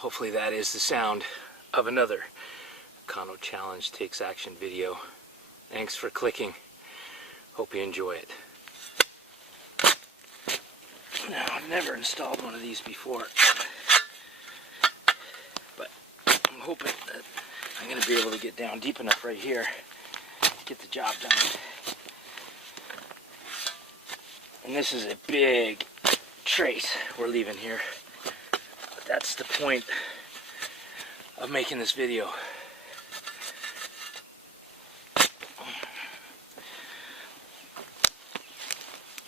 hopefully that is the sound of another EconoChallenge Takes Action video. Thanks for clicking. Hope you enjoy it. Now, I've never installed one of these before, but I'm hoping that I'm going to be able to get down deep enough right here to get the job done. And this is a big trace we're leaving here. But that's the point of making this video.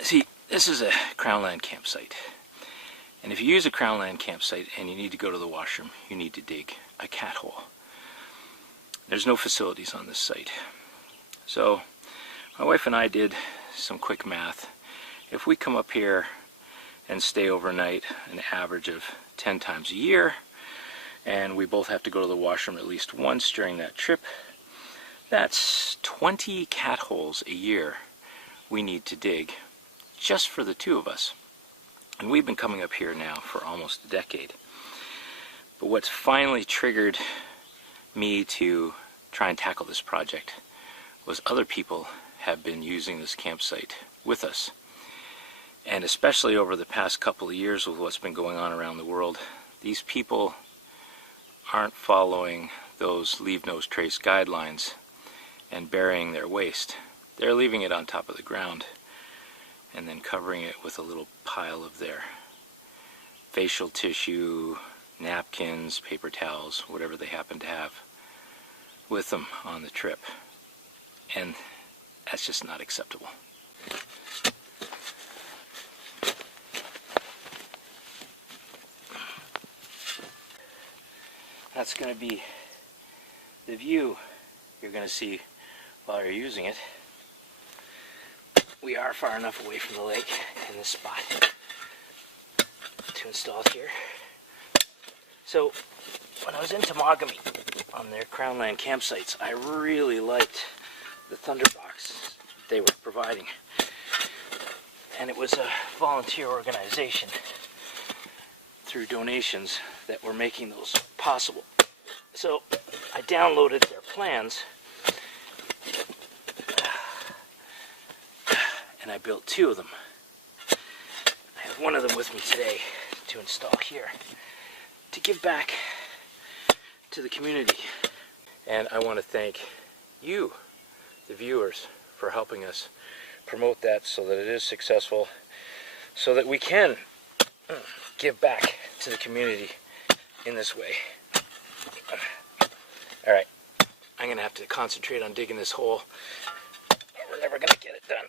See, this is a crownland campsite. And if you use a crownland campsite and you need to go to the washroom, you need to dig a cat hole. There's no facilities on this site. So my wife and I did some quick math. If we come up here and stay overnight an average of 10 times a year, and we both have to go to the washroom at least once during that trip, that's 20 cat holes a year we need to dig just for the two of us. And we've been coming up here now for almost a decade. But what's finally triggered me to try and tackle this project was other people have been using this campsite with us. And especially over the past couple of years with what's been going on around the world, these people aren't following those leave no trace guidelines and burying their waste. They're leaving it on top of the ground and then covering it with a little pile of their facial tissue, napkins, paper towels, whatever they happen to have with them on the trip. And that's just not acceptable. That's going to be the view you're going to see while you're using it. We are far enough away from the lake in this spot to install it here. So when I was in Temagami on their crownland campsites, I really liked the Thunderbox they were providing. And it was a volunteer organization through donations that were making those possible. So I downloaded their plans and I built two of them. I have one of them with me today to install here to give back to the community. And I want to thank you, the viewers, for helping us promote that so that it is successful, so that we can give back to the community in this way. Alright, I'm going to have to concentrate on digging this hole. We're never going to get it done.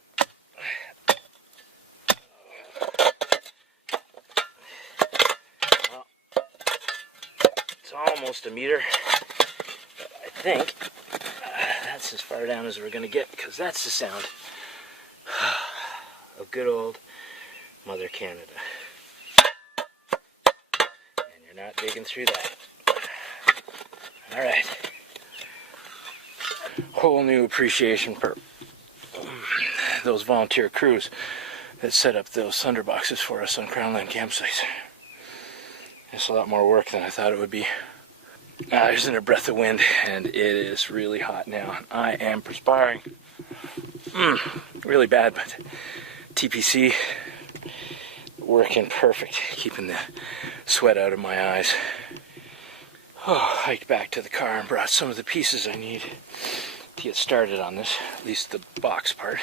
Well, it's almost a meter, but I think that's as far down as we're going to get, because that's the sound of good old Mother Canada. And you're not digging through that. Alright. Whole new appreciation for those volunteer crews that set up those Thunderboxes for us on crownland campsites. It's a lot more work than I thought it would be. There's in a breath of wind, and it is really hot now. I am perspiring. Really bad, but TPC working perfect, keeping the sweat out of my eyes. Hiked back to the car and brought some of the pieces I need to get started on this, at least the box part.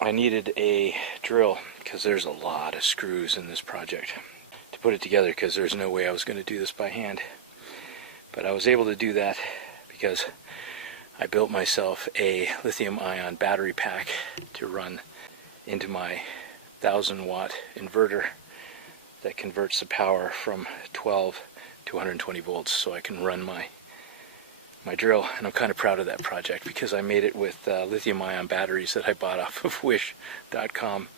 I needed a drill because there's a lot of screws in this project to put it together, because there's no way I was going to do this by hand. But I was able to do that because I built myself a lithium-ion battery pack to run into my 1000-watt inverter that converts the power from 12 to 120 volts, so I can run my drill. And I'm kind of proud of that project because I made it with lithium-ion batteries that I bought off of wish.com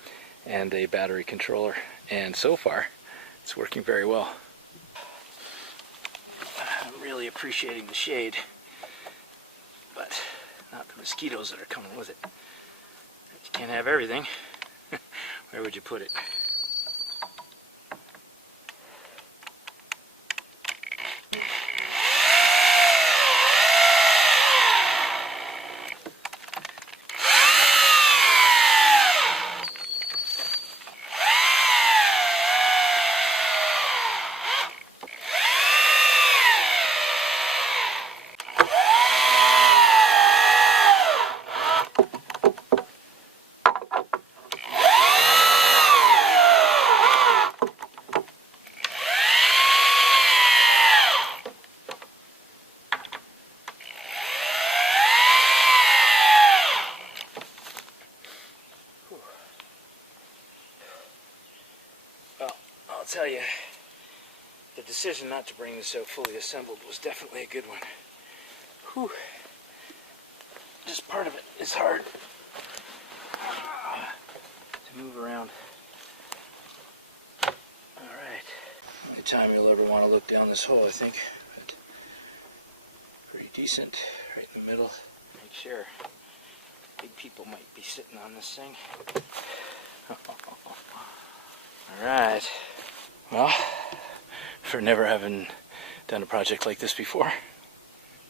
and a battery controller, and so far it's working very well. I'm really appreciating the shade, but not the mosquitoes that are coming with it. You can't have everything. Where would you put it? decision not to bring this out fully assembled was definitely a good one. Whew. Just part of it is hard to move around. Alright. Only time you'll ever want to look down this hole, I think. But pretty decent, right in the middle. Make sure. Big people might be sitting on this thing. Alright. Well, for never having done a project like this before,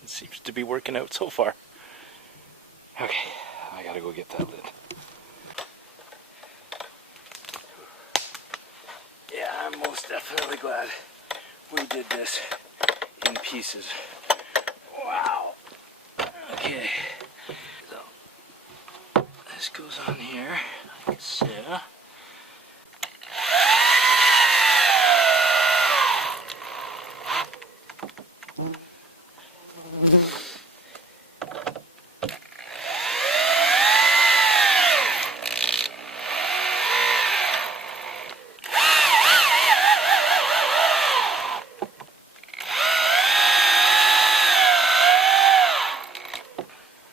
it seems to be working out so far. Okay, I gotta go get that lid. Yeah, I'm most definitely glad we did this in pieces. Wow. Okay. So, this goes on here, like so.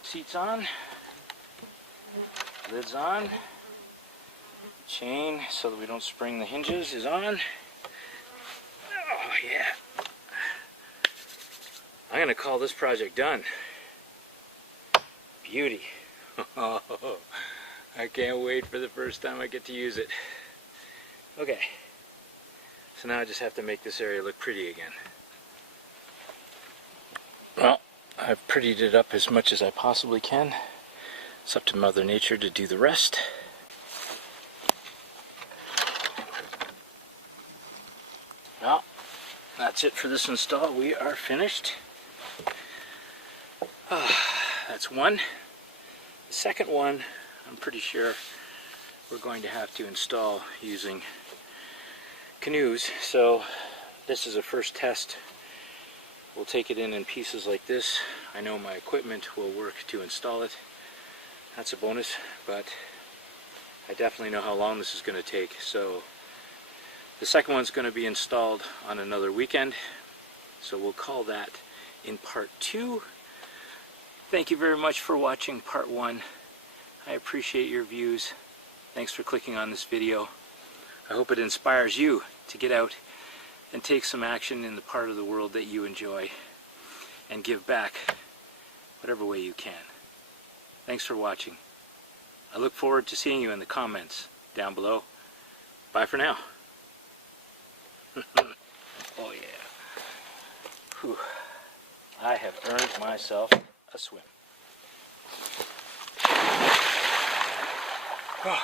Seats on, lids on, chain so that we don't spring the hinges is on. Oh yeah. I'm gonna call this project done. Beauty. Oh, I can't wait for the first time I get to use it. Okay, so now I just have to make this area look pretty again. Well, I've prettied it up as much as I possibly can. It's up to Mother Nature to do the rest. Well, that's it for this install. We are finished. That's one. The second one, I'm pretty sure we're going to have to install using canoes. So this is a first test. We'll take it in pieces like this. I know my equipment will work to install it. That's a bonus, but I definitely know how long this is going to take. So the second one's going to be installed on another weekend. So we'll call that in part 2. Thank you very much for watching part 1. I appreciate your views. Thanks for clicking on this video. I hope it inspires you to get out and take some action in the part of the world that you enjoy and give back whatever way you can. Thanks for watching. I look forward to seeing you in the comments down below. Bye for now. Oh yeah. Whew. I have earned myself a swim. Oh.